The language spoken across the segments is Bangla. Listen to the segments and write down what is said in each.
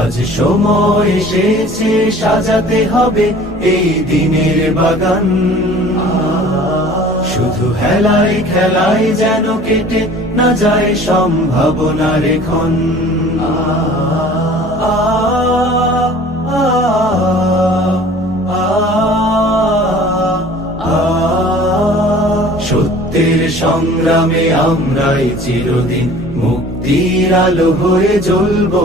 আজ সময় এসেছে সাজাতে হবে এই দিনের বাগান শুধু হেলাই খেলাই যেন কেটে না যায় সম্ভাবনা রেখন সত্যের সংগ্রামে আমরাই চিরদিন মুক্তির আলো হয়ে জ্বলবো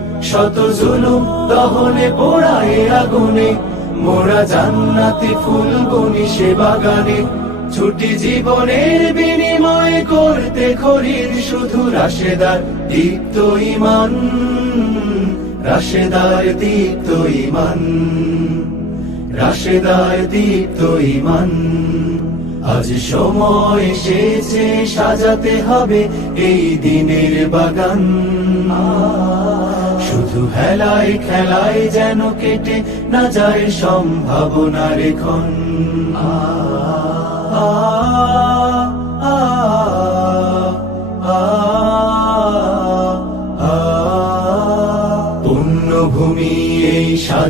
শত জুলুম দহনে পোড়ায় আগুনে মোরা জান্নাতে ফুল বনি সে বাগানে ছুটি জীবনের বিনিময় করতে খরির শুধু রাশেদার দীপ্ত ইমান রাশেদার দীপ্ত ইমান রাশেদার দীপ্ত ইমান আজ সময় এসেছে সাজাতে হবে এই দিনের বাগান শুধু হেলায় খেলায় যেন কেটে না যায় সম্ভাবনা রেখন আ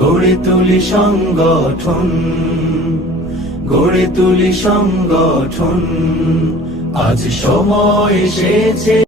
গড়ে তুলি সংগঠন গড়ে তুলি সংগঠন আজ সময় এসেছে